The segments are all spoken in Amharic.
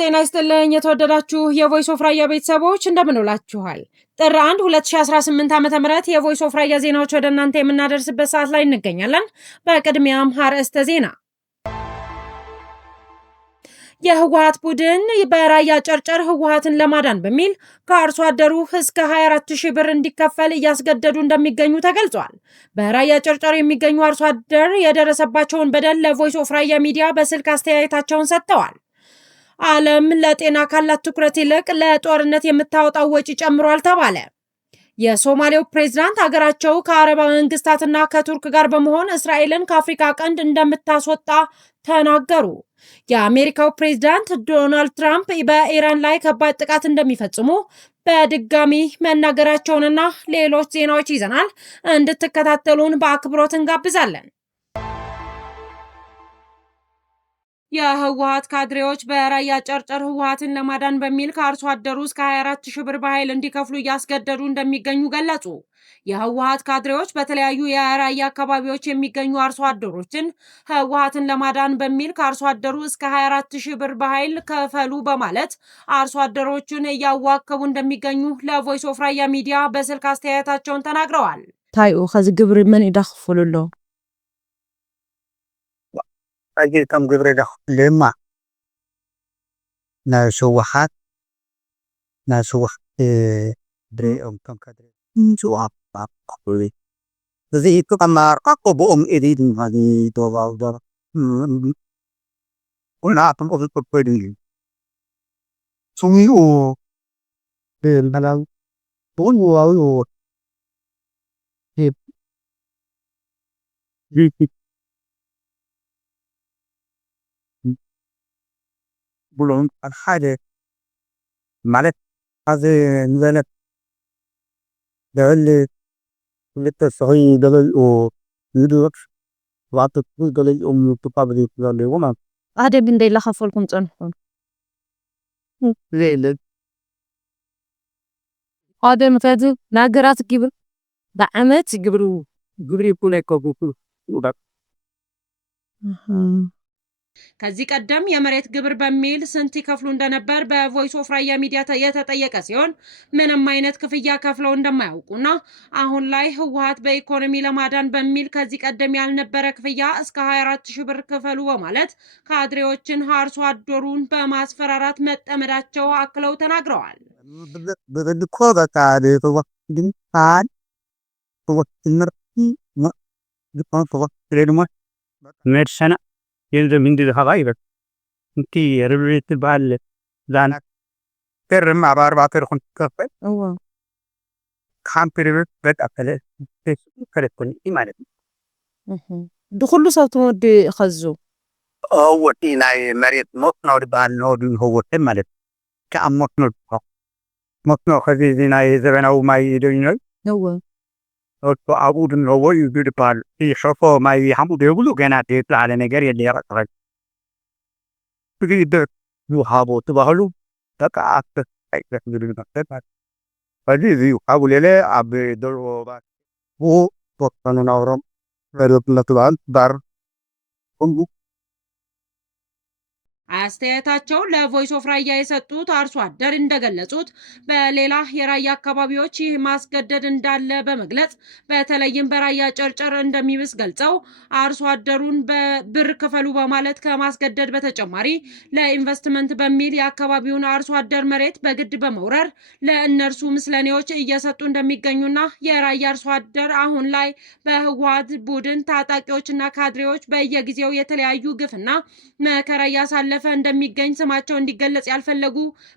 ጤና ይስጥልኝ የተወደዳችሁ የቮይስ ኦፍ ራያ ቤተሰቦች እንደምን ውላችኋል? ጥር 1 2018 ዓ.ም የቮይስ ኦፍ ራያ ዜናዎች ወደ እናንተ የምናደርስበት ሰዓት ላይ እንገኛለን። በቅድሚያም አርዕስተ ዜና። የህወሓት ቡድን በራያ ጨርጨር ህወሓትን ለማዳን በሚል ከአርሶ አደሩ እስከ 24000 ብር እንዲከፈል እያስገደዱ እንደሚገኙ ተገልጿል። በራያ ጨርጨር የሚገኙ አርሶ አደር የደረሰባቸውን በደል ለቮይስ ኦፍ ራያ ሚዲያ በስልክ አስተያየታቸውን ሰጥተዋል። ዓለም ለጤና ካላት ትኩረት ይልቅ ለጦርነት የምታወጣው ወጪ ጨምሯል ተባለ። የሶማሌው ፕሬዝዳንት ሀገራቸው ከአረብ መንግስታትና ከቱርክ ጋር በመሆን እስራኤልን ከአፍሪካ ቀንድ እንደምታስወጣ ተናገሩ። የአሜሪካው ፕሬዝዳንት ዶናልድ ትራምፕ በኢራን ላይ ከባድ ጥቃት እንደሚፈጽሙ በድጋሚ መናገራቸውንና ሌሎች ዜናዎች ይዘናል። እንድትከታተሉን በአክብሮት እንጋብዛለን። የህወሓት ካድሬዎች በራያ ጨርጨር ህወሓትን ለማዳን በሚል ከአርሶ አደሩ እስከ 24000 ብር በኃይል እንዲከፍሉ እያስገደዱ እንደሚገኙ ገለጹ። የህወሓት ካድሬዎች በተለያዩ የራያ አካባቢዎች የሚገኙ አርሶ አደሮችን ህወሓትን ለማዳን በሚል ከአርሶ አደሩ እስከ 24000 ብር በኃይል ከፈሉ በማለት አርሶ አደሮቹን እያዋከቡ እንደሚገኙ ለቮይስ ኦፍ ራያ ሚዲያ በስልክ አስተያየታቸውን ተናግረዋል። ታይኡ ከዚ ግብር ምን ይዳኽፍሉሎ أجل كم قبرة لما نسوحات نسوح دري كم كدري نسوح قبري زي كمار قبوم إدين هذه توبا ودار قلنا أتم أول قبري سويو بالملل بونو هيب بلون الحاجة مالت هذا نزلت دل للتصعيد دل أو يدرك وعطت دل تقابل دل وما هذا بندي لخفلكم تنفون ليلة هذا مثلا ناقرات قبل دعمت قبري بوليكو بوكو ከዚህ ቀደም የመሬት ግብር በሚል ስንት ይከፍሉ እንደነበር በቮይስ ኦፍ ራያ ሚዲያ የተጠየቀ ሲሆን ምንም አይነት ክፍያ ከፍለው እንደማያውቁና አሁን ላይ ህወሓት በኢኮኖሚ ለማዳን በሚል ከዚህ ቀደም ያልነበረ ክፍያ እስከ 24000 ብር ክፈሉ በማለት ካድሬዎችን አርሶ አደሩን በማስፈራራት መጠመዳቸው አክለው ተናግረዋል። يلزم عندي غيرك انتي ربيت بال زانك ترم مع باربعة ترخون كفر خام بيربت بيت أكله كرت كوني إيمانه دخلوا صوت مودي خزو هو تينا مريت مطنور بال نور هو تمالت كأم مطنور خزيزينا يزبنا وما يدينه هو تو أبود هو يبيد بال يشوفه ما يحمد يقولوا كنا تطلع على نجاري اللي يقطع بيجي يحابو تبهلو تكعت أي كذي نكتة فجيزي يحاول له أبي درو بس هو بطلنا نورم فرد نطلع دار كنبو አስተያየታቸው ለቮይስ ኦፍ ራያ የሰጡት አርሶ አደር እንደገለጹት በሌላ የራያ አካባቢዎች ይህ ማስገደድ እንዳለ በመግለጽ በተለይም በራያ ጨርጨር እንደሚብስ ገልጸው አርሶ አደሩን በብር ክፈሉ በማለት ከማስገደድ በተጨማሪ ለኢንቨስትመንት በሚል የአካባቢውን አርሶ አደር መሬት በግድ በመውረር ለእነርሱ ምስለኔዎች እየሰጡ እንደሚገኙና የራያ አርሶ አደር አሁን ላይ በህወሓት ቡድን ታጣቂዎችና ካድሬዎች በየጊዜው የተለያዩ ግፍና መከራ ያሳለፈ እንደሚገኝ ስማቸው እንዲገለጽ ያልፈለጉ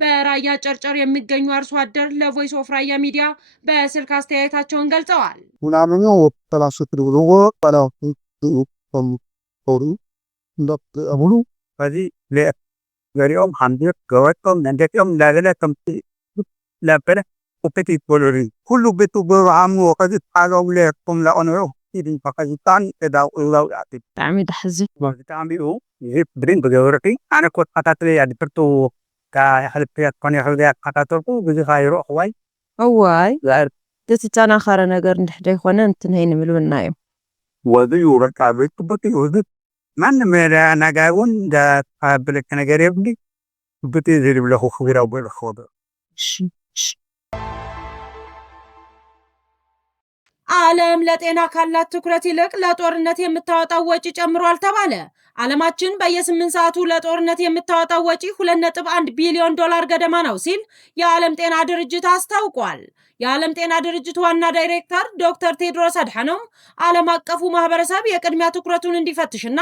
በራያ ጨርጨር የሚገኙ አርሶ አደር ለቮይስ ኦፍ ራያ ሚዲያ በስልክ አስተያየታቸውን ገልጸዋል። ምናምን ወጣላሽት ነው ወጣላው ቶሩ እንደአሁኑ ከዚህ ለገሪኦም ሐንዲር ገወጣም እንደቀም ላለለከም ለበለ ኦፔቲ ፖሎሪ ሁሉ ቤቱ በአሙ ከዚህ ታጋው ለቆም ለኦነሮ ይድን ፈቃጅታን እዳው ላው ያቲ تعمي دحزي تعميو برين بجورتي أنا كنت قطعت لي يعني برتو كحلب فيها كوني حلبيا قطعتوركو بيجي خيرو أخوي هواي غير تتانا خارا نقر نحدي خونا نتنهين ملو النايم وذي يورك عبيت بطي وذي من ميرا نقاون دا قابلك نقريب لي بتنزل له خبرة وبالخوض ዓለም ለጤና ካላት ትኩረት ይልቅ ለጦርነት የምታወጣው ወጪ ጨምሯል ተባለ። ዓለማችን በየ8 ሰዓቱ ለጦርነት የምታወጣው ወጪ 2.1 ቢሊዮን ዶላር ገደማ ነው ሲል የዓለም ጤና ድርጅት አስታውቋል። የዓለም ጤና ድርጅት ዋና ዳይሬክተር ዶክተር ቴድሮስ አድሓኖም ዓለም አቀፉ ማህበረሰብ የቅድሚያ ትኩረቱን እንዲፈትሽና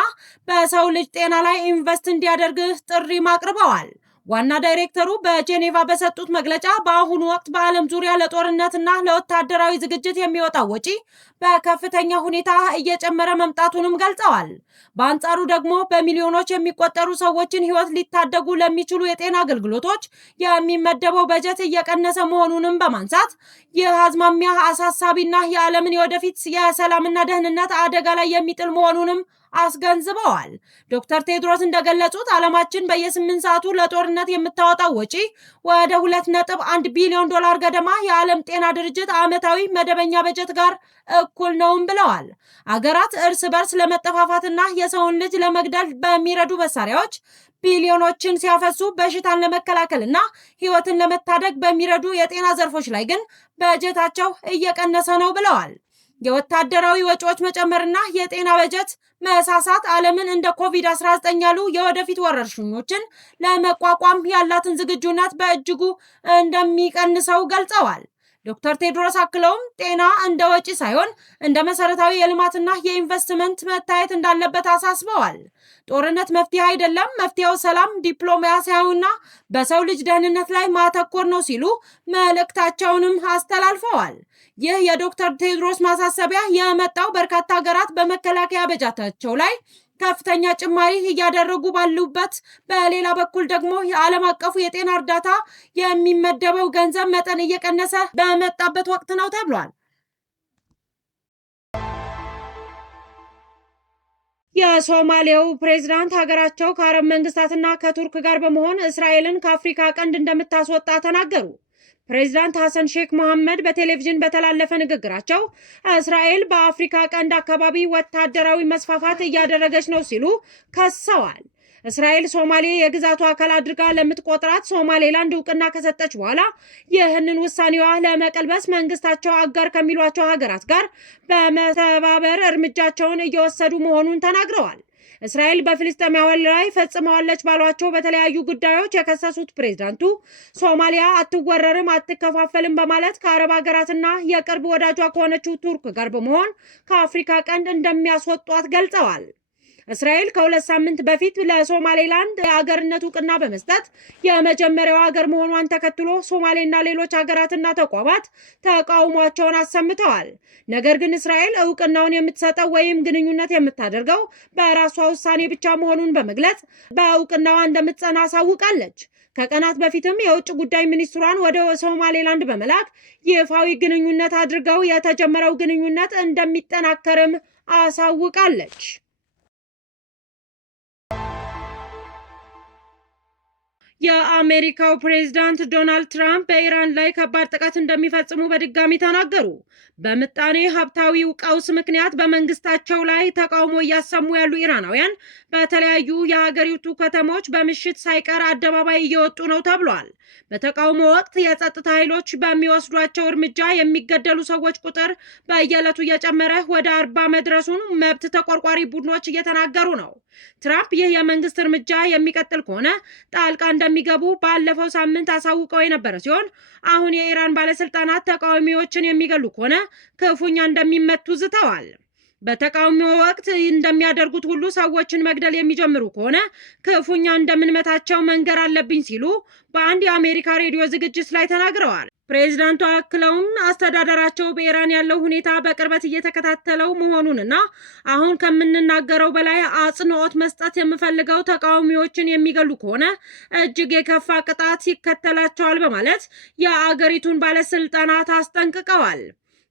በሰው ልጅ ጤና ላይ ኢንቨስት እንዲያደርግ ጥሪ አቅርበዋል። ዋና ዳይሬክተሩ በጄኔቫ በሰጡት መግለጫ በአሁኑ ወቅት በዓለም ዙሪያ ለጦርነትና ለወታደራዊ ዝግጅት የሚወጣው ወጪ በከፍተኛ ሁኔታ እየጨመረ መምጣቱንም ገልጸዋል። በአንጻሩ ደግሞ በሚሊዮኖች የሚቆጠሩ ሰዎችን ሕይወት ሊታደጉ ለሚችሉ የጤና አገልግሎቶች የሚመደበው በጀት እየቀነሰ መሆኑንም በማንሳት ይህ አዝማሚያ አሳሳቢና የዓለምን የወደፊት የሰላምና ደህንነት አደጋ ላይ የሚጥል መሆኑንም አስገንዝበዋል። ዶክተር ቴድሮስ እንደገለጹት ዓለማችን በየ8 ሰዓቱ ለጦርነት የምታወጣው ወጪ ወደ 2.1 ቢሊዮን ዶላር ገደማ የዓለም ጤና ድርጅት ዓመታዊ መደበኛ በጀት ጋር እኩል ነውም ብለዋል። አገራት እርስ በርስ ለመጠፋፋትና የሰውን ልጅ ለመግደል በሚረዱ መሳሪያዎች ቢሊዮኖችን ሲያፈሱ በሽታን ለመከላከልና ሕይወትን ለመታደግ በሚረዱ የጤና ዘርፎች ላይ ግን በጀታቸው እየቀነሰ ነው ብለዋል። የወታደራዊ ወጪዎች መጨመርና የጤና በጀት መሳሳት ዓለምን እንደ ኮቪድ-19 ያሉ የወደፊት ወረርሽኞችን ለመቋቋም ያላትን ዝግጁነት በእጅጉ እንደሚቀንሰው ገልጸዋል። ዶክተር ቴድሮስ አክለውም ጤና እንደ ወጪ ሳይሆን እንደ መሰረታዊ የልማትና የኢንቨስትመንት መታየት እንዳለበት አሳስበዋል። ጦርነት መፍትሄ አይደለም፣ መፍትሄው ሰላም፣ ዲፕሎማሲያዊና በሰው ልጅ ደህንነት ላይ ማተኮር ነው ሲሉ መልእክታቸውንም አስተላልፈዋል። ይህ የዶክተር ቴድሮስ ማሳሰቢያ የመጣው በርካታ ሀገራት በመከላከያ በጀታቸው ላይ ከፍተኛ ጭማሪ እያደረጉ ባሉበት፣ በሌላ በኩል ደግሞ የዓለም አቀፉ የጤና እርዳታ የሚመደበው ገንዘብ መጠን እየቀነሰ በመጣበት ወቅት ነው ተብሏል። የሶማሌው ፕሬዝዳንት ሀገራቸው ከአረብ መንግስታትና ከቱርክ ጋር በመሆን እስራኤልን ከአፍሪካ ቀንድ እንደምታስወጣ ተናገሩ። ፕሬዝዳንት ሐሰን ሼክ መሐመድ በቴሌቪዥን በተላለፈ ንግግራቸው እስራኤል በአፍሪካ ቀንድ አካባቢ ወታደራዊ መስፋፋት እያደረገች ነው ሲሉ ከሰዋል። እስራኤል ሶማሌ የግዛቱ አካል አድርጋ ለምትቆጥራት ሶማሌላንድ እውቅና ከሰጠች በኋላ ይህንን ውሳኔዋ ለመቀልበስ መንግስታቸው አጋር ከሚሏቸው ሀገራት ጋር በመተባበር እርምጃቸውን እየወሰዱ መሆኑን ተናግረዋል። እስራኤል በፍልስጤማውያን ላይ ፈጽመዋለች ባሏቸው በተለያዩ ጉዳዮች የከሰሱት ፕሬዝዳንቱ ሶማሊያ አትወረርም፣ አትከፋፈልም በማለት ከአረብ ሀገራትና የቅርብ ወዳጇ ከሆነችው ቱርክ ጋር በመሆን ከአፍሪካ ቀንድ እንደሚያስወጧት ገልጸዋል። እስራኤል ከ2 ሳምንት በፊት ለሶማሌላንድ የአገርነት እውቅና በመስጠት የመጀመሪያው ሀገር መሆኗን ተከትሎ ሶማሌና ሌሎች ሀገራትና ተቋማት ተቃውሟቸውን አሰምተዋል። ነገር ግን እስራኤል እውቅናውን የምትሰጠው ወይም ግንኙነት የምታደርገው በራሷ ውሳኔ ብቻ መሆኑን በመግለጽ በእውቅናዋ እንደምትጸና አሳውቃለች። ከቀናት በፊትም የውጭ ጉዳይ ሚኒስትሯን ወደ ሶማሌላንድ በመላክ ይፋዊ ግንኙነት አድርገው የተጀመረው ግንኙነት እንደሚጠናከርም አሳውቃለች። የአሜሪካው ፕሬዝዳንት ዶናልድ ትራምፕ በኢራን ላይ ከባድ ጥቃት እንደሚፈጽሙ በድጋሚ ተናገሩ። በምጣኔ ሀብታዊው ቀውስ ምክንያት በመንግስታቸው ላይ ተቃውሞ እያሰሙ ያሉ ኢራናውያን በተለያዩ የሀገሪቱ ከተሞች በምሽት ሳይቀር አደባባይ እየወጡ ነው ተብሏል። በተቃውሞ ወቅት የጸጥታ ኃይሎች በሚወስዷቸው እርምጃ የሚገደሉ ሰዎች ቁጥር በየዕለቱ እየጨመረ ወደ 40 መድረሱን መብት ተቆርቋሪ ቡድኖች እየተናገሩ ነው። ትራምፕ ይህ የመንግስት እርምጃ የሚቀጥል ከሆነ ጣልቃ እንደሚገቡ ባለፈው ሳምንት አሳውቀው የነበረ ሲሆን አሁን የኢራን ባለስልጣናት ተቃዋሚዎችን የሚገሉ ከሆነ ክፉኛ እንደሚመቱ ዝተዋል። በተቃውሞ ወቅት እንደሚያደርጉት ሁሉ ሰዎችን መግደል የሚጀምሩ ከሆነ ክፉኛ እንደምንመታቸው መንገር አለብኝ ሲሉ በአንድ የአሜሪካ ሬዲዮ ዝግጅት ላይ ተናግረዋል። ፕሬዝዳንቱ አክለውም አስተዳደራቸው በኢራን ያለው ሁኔታ በቅርበት እየተከታተለው መሆኑንና አሁን ከምንናገረው በላይ አጽንኦት መስጠት የምፈልገው ተቃዋሚዎችን የሚገሉ ከሆነ እጅግ የከፋ ቅጣት ይከተላቸዋል በማለት የአገሪቱን ባለስልጣናት አስጠንቅቀዋል።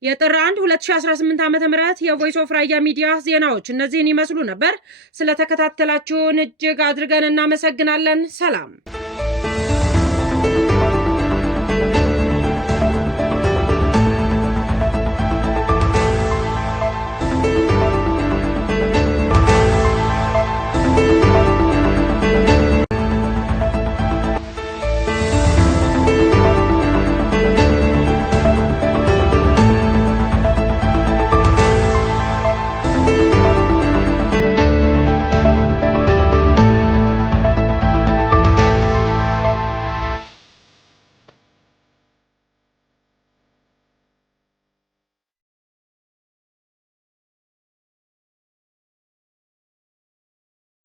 የጥር 1 2018 ዓ.ም የቮይስ ኦፍ ራያ ሚዲያ ዜናዎች እነዚህን ይመስሉ ነበር። ስለተከታተላችሁን እጅግ አድርገን እናመሰግናለን። ሰላም።